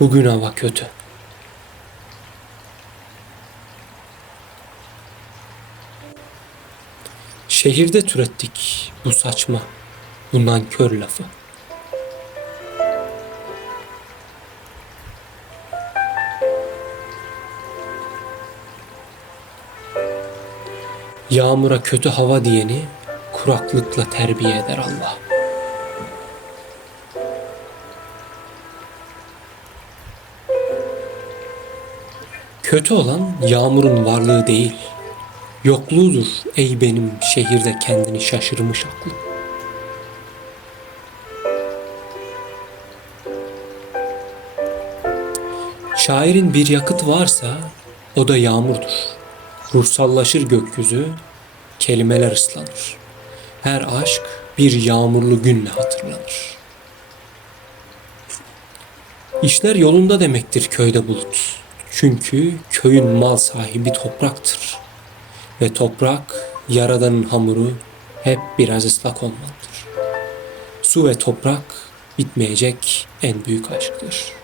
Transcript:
Bugün hava kötü. Şehirde türettik bu saçma, bu nankör lafı. Yağmura kötü hava diyeni kuraklıkla terbiye eder Allah. Kötü olan yağmurun varlığı değil, yokluğudur ey benim şehirde kendini şaşırmış aklım. Şairin bir yakıt varsa o da yağmurdur. Ruhsallaşır gökyüzü, kelimeler ıslanır. Her aşk bir yağmurlu günle hatırlanır. İşler yolunda demektir köyde bulut. Çünkü köyün mal sahibi topraktır. Ve toprak, yaradanın hamuru hep biraz ıslak olmalıdır. Su ve toprak bitmeyecek en büyük aşktır.''